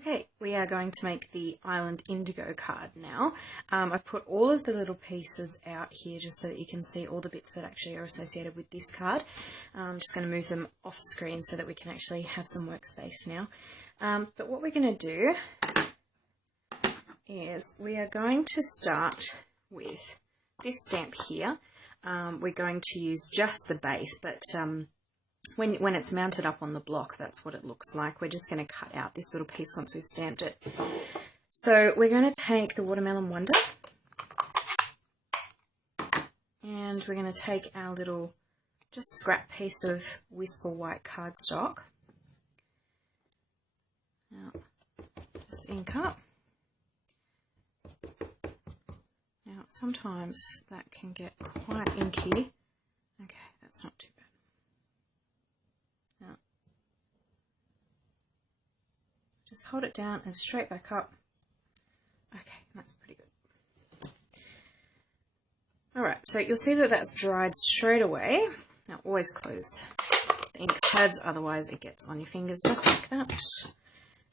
Okay, we are going to make the Island Indigo card now. I've put all of the little pieces out here just so that you can see all the bits that actually are associated with this card. I'm just going to move them off screen so that we can actually have some workspace now. But what we're going to do is we are going to start with this stamp here. We're going to use just the base, but when it's mounted up on the block, that's what it looks like. We're just going to cut out this little piece once we've stamped it. So we're going to take the Watermelon Wonder and we're going to take our little just scrap piece of Whisper White cardstock. Now, just ink up. Now sometimes that can get quite inky. Okay, that's not too bad. Now, just hold it down and straight back up. Okay, that's pretty good. Alright, so you'll see that that's dried straight away. Now always close the ink pads, otherwise it gets on your fingers just like that.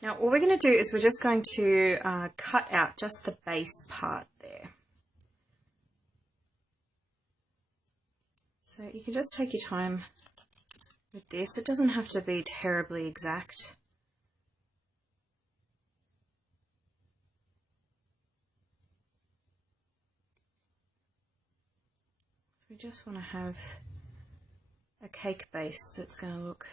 Now all we're going to do is we're just going to cut out just the base part there. So you can just take your time with this. It doesn't have to be terribly exact. We just want to have a cake base that's going to look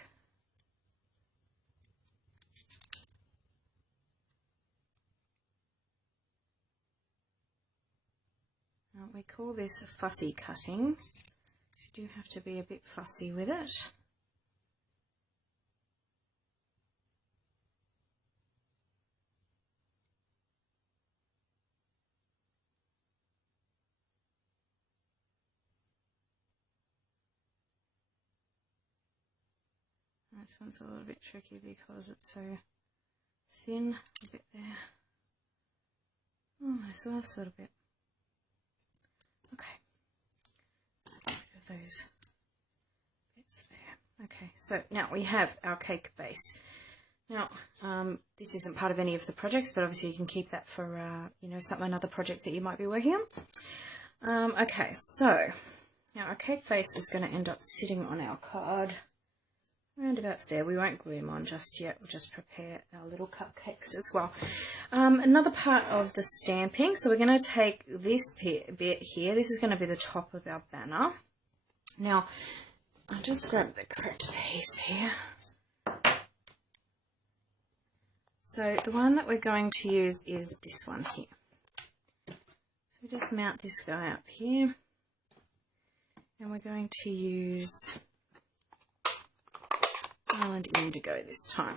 now, we call this fussy cutting. You do have to be a bit fussy with it. This one's a little bit tricky because it's so thin, a bit there. Oh, this last little bit. Okay. Get rid of those bits there. Okay, so now we have our cake base. Now, this isn't part of any of the projects, but obviously you can keep that for, you know, another project that you might be working on. Okay, so now our cake base is going to end up sitting on our card. Roundabouts there. We won't glue them on just yet. We'll just prepare our little cupcakes as well. Another part of the stamping. So we're going to take this bit here. This is going to be the top of our banner. Now, I'll just grab the correct piece here. So the one that we're going to use is this one here. So we just mount this guy up here. And we're going to use Island Indigo this time.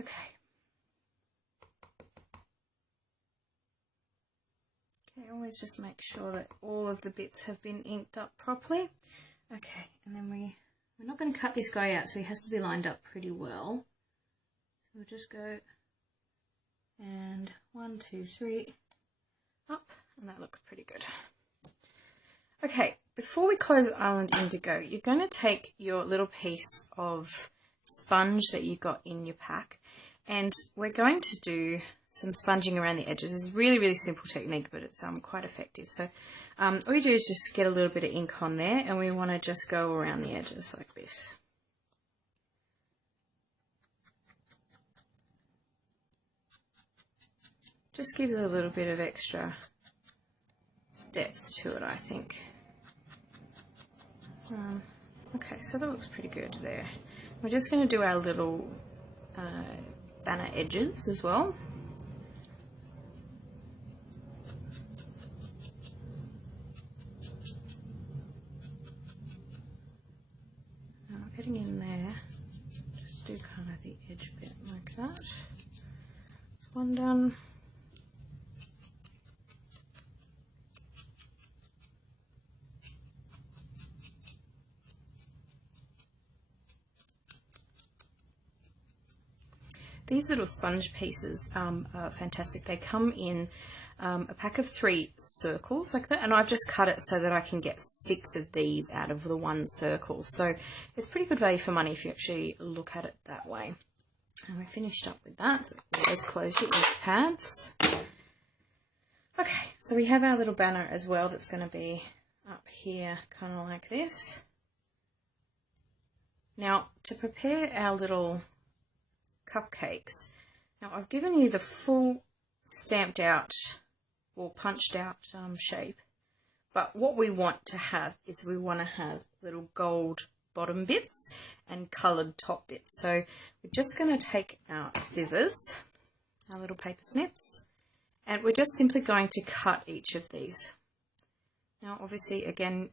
Okay. Okay, always just make sure that all of the bits have been inked up properly. Okay, and then we're not going to cut this guy out, so he has to be lined up pretty well. So we'll just go and 1, 2, 3 up, and that looks pretty good. Okay, before we close Island Indigo, you're going to take your little piece of sponge that you got in your pack, and we're going to do some sponging around the edges. It's a really, really simple technique, but it's quite effective. So all you do is just get a little bit of ink on there, and we want to just go around the edges like this. Just gives a little bit of extra depth to it, I think. Okay, so that looks pretty good there. We're just going to do our little banner edges as well. Now, getting in there, just do kind of the edge bit like that. That's one done. These little sponge pieces are fantastic. They come in a pack of 3 circles like that, and I've just cut it so that I can get 6 of these out of the one circle. So it's pretty good value for money if you actually look at it that way. And we finished up with that, so always close your ink pads. Okay, so we have our little banner as well that's going to be up here, kind of like this. Now, to prepare our little cupcakes, now I've given you the full stamped out or punched out shape, but what we want to have is we want to have little gold bottom bits and coloured top bits. So we're just going to take our scissors, our little paper snips, and we're just simply going to cut each of these. Now obviously, again,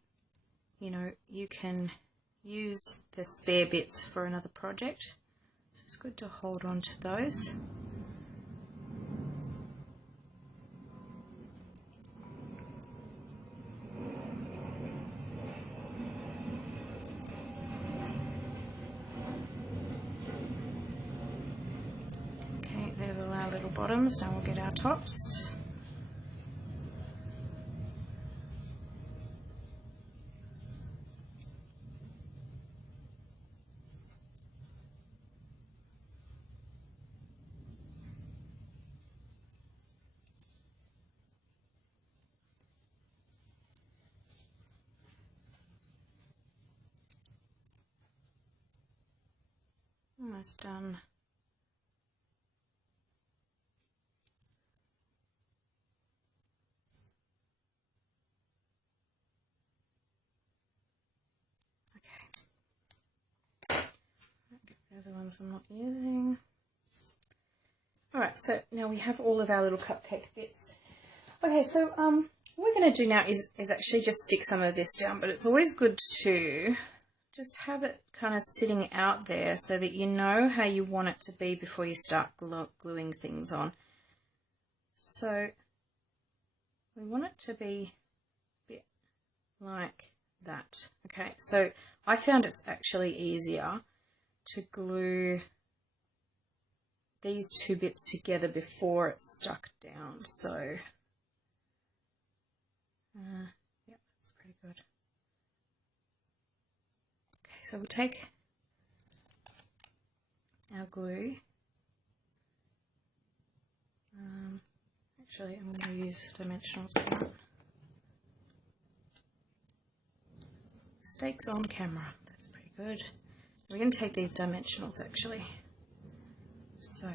you know, you can use the spare bits for another project, so it's good to hold on to those. Okay, there's all our little bottoms. Now we'll get our tops. Almost done. Okay. The other ones I'm not using. Alright, so now we have all of our little cupcake bits. Okay, so what we're going to do now is actually just stick some of this down, but it's always good to just have it kind of sitting out there so that you know how you want it to be before you start gluing things on. So we want it to be a bit like that. Okay, so I found it's actually easier to glue these two bits together before it's stuck down. So yeah, that's pretty good. Okay, so we'll take our glue. Actually, I'm going to use dimensionals. Stakes on camera. That's pretty good. We're going to take these dimensionals actually. So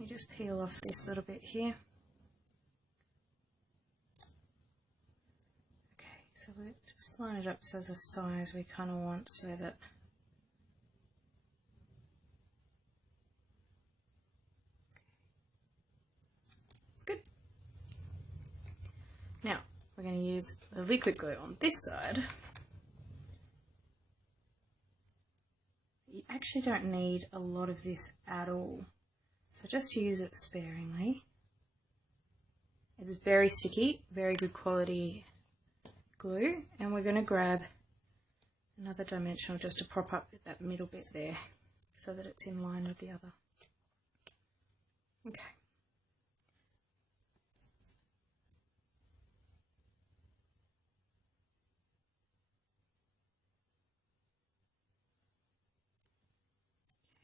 you just peel off this little bit here. Okay, so we'll just line it up so the size we kind of want, so that it's good. Now we're going to use the liquid glue on this side. You actually don't need a lot of this at all, so just use it sparingly. It is very sticky, very good quality glue, and we're going to grab another dimensional just to prop up that middle bit there so that it's in line with the other. Okay.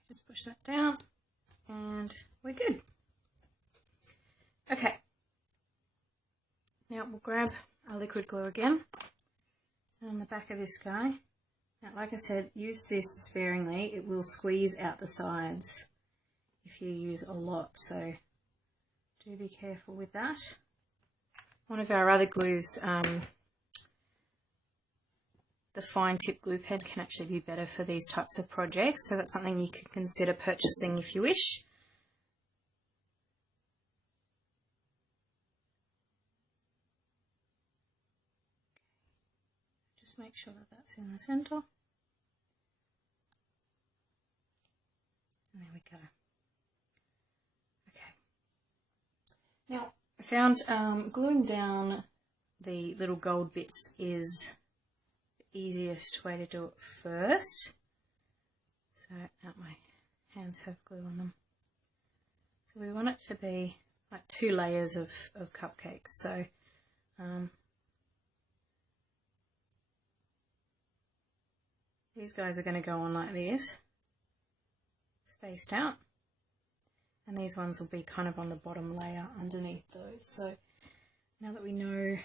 Just push that down and we're good. Okay, now we'll grab our liquid glue again on the back of this guy. Now, like I said, use this sparingly. It will squeeze out the sides if you use a lot, so do be careful with that. One of our other glues, the fine tip glue pen, can actually be better for these types of projects, so that's something you could consider purchasing if you wish. Just make sure that that's in the centre. And there we go. Okay. Now, I found gluing down the little gold bits is easiest way to do it first. So my hands have glue on them. So we want it to be like 2 layers of cupcakes. So these guys are going to go on like this, spaced out, and these ones will be kind of on the bottom layer underneath those. So now that we know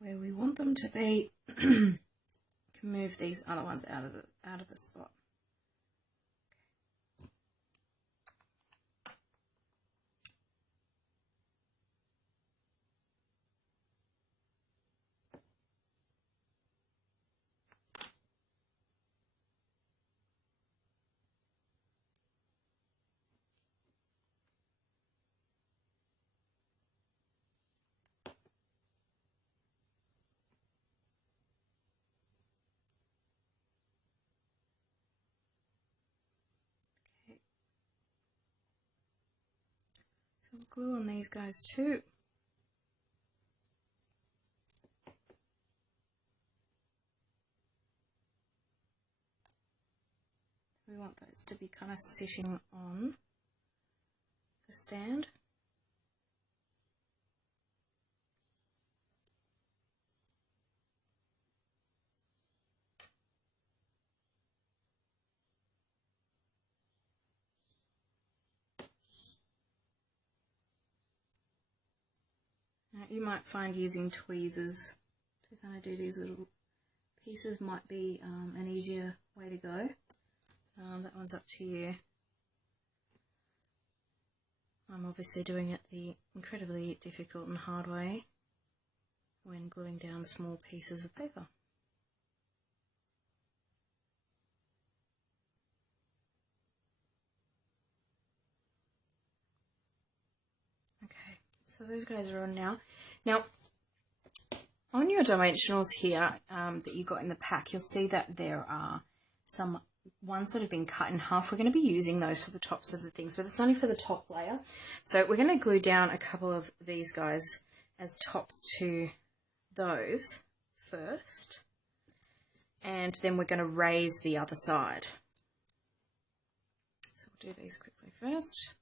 where we want them to be, we can move these other ones out of the spot. So we'll glue on these guys too. We want those to be kind of sitting on the stand. Now, you might find using tweezers to kind of do these little pieces might be an easier way to go. That one's up to you. I'm obviously doing it the incredibly difficult and hard way when gluing down small pieces of paper. Okay, so those guys are on now. Now, on your dimensionals here that you got in the pack, you'll see that there are some ones that have been cut in half. We're going to be using those for the tops of the things, but it's only for the top layer. So we're going to glue down a couple of these guys as tops to those first, and then we're going to raise the other side. So we'll do these quickly first.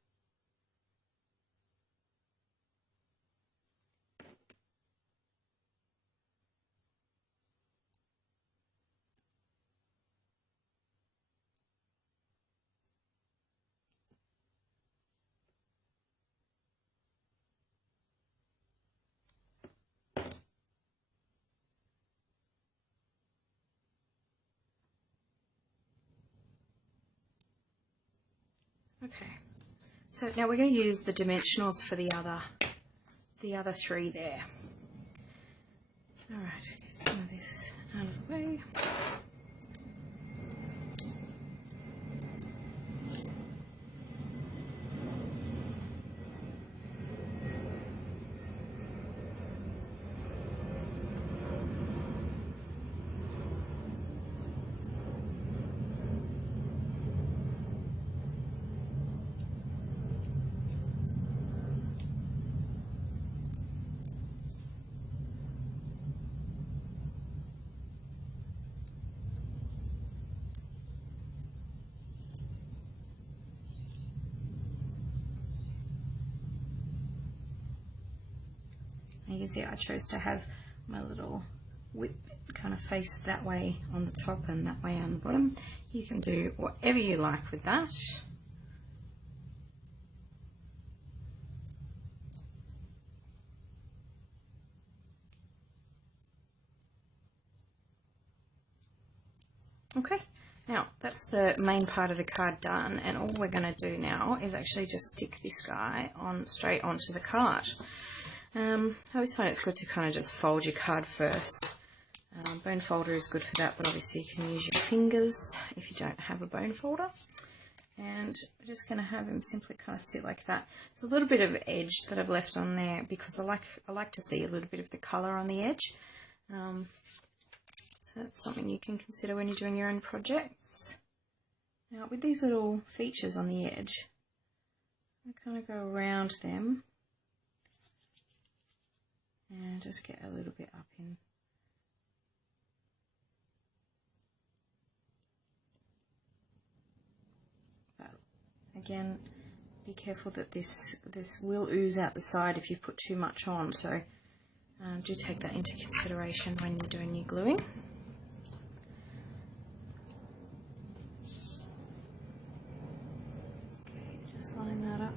Okay, so now we're going to use the dimensionals for the other three there. Alright, get some of this out of the way. You can see I chose to have my little whip kind of face that way on the top and that way on the bottom. You can do whatever you like with that. Okay, now that's the main part of the card done, and all we're going to do now is actually just stick this guy on straight onto the card. I always find it's good to kind of just fold your card first. Bone folder is good for that, but obviously you can use your fingers if you don't have a bone folder. And we're just going to have him simply kind of sit like that. There's a little bit of edge that I've left on there because I like to see a little bit of the colour on the edge. So that's something you can consider when you're doing your own projects. Now with these little features on the edge, I kind of go around them and just get a little bit up in. But again, be careful that this will ooze out the side if you put too much on, so do take that into consideration when you're doing your gluing.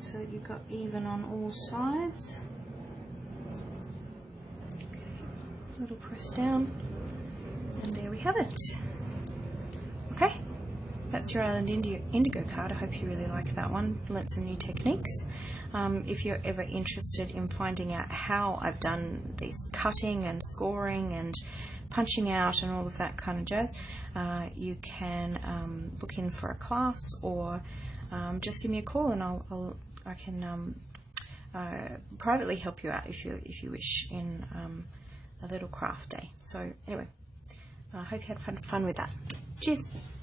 so that you've got even on all sides. Okay, a little press down, and there we have it. Okay, that's your Island Indigo card. I hope you really like that one. Learnt some new techniques. If you're ever interested in finding out how I've done this cutting and scoring and punching out and all of that kind of jazz, you can book in for a class, or just give me a call, and I can privately help you out if you wish in a little craft day. So anyway, I hope you had fun with that. Cheers.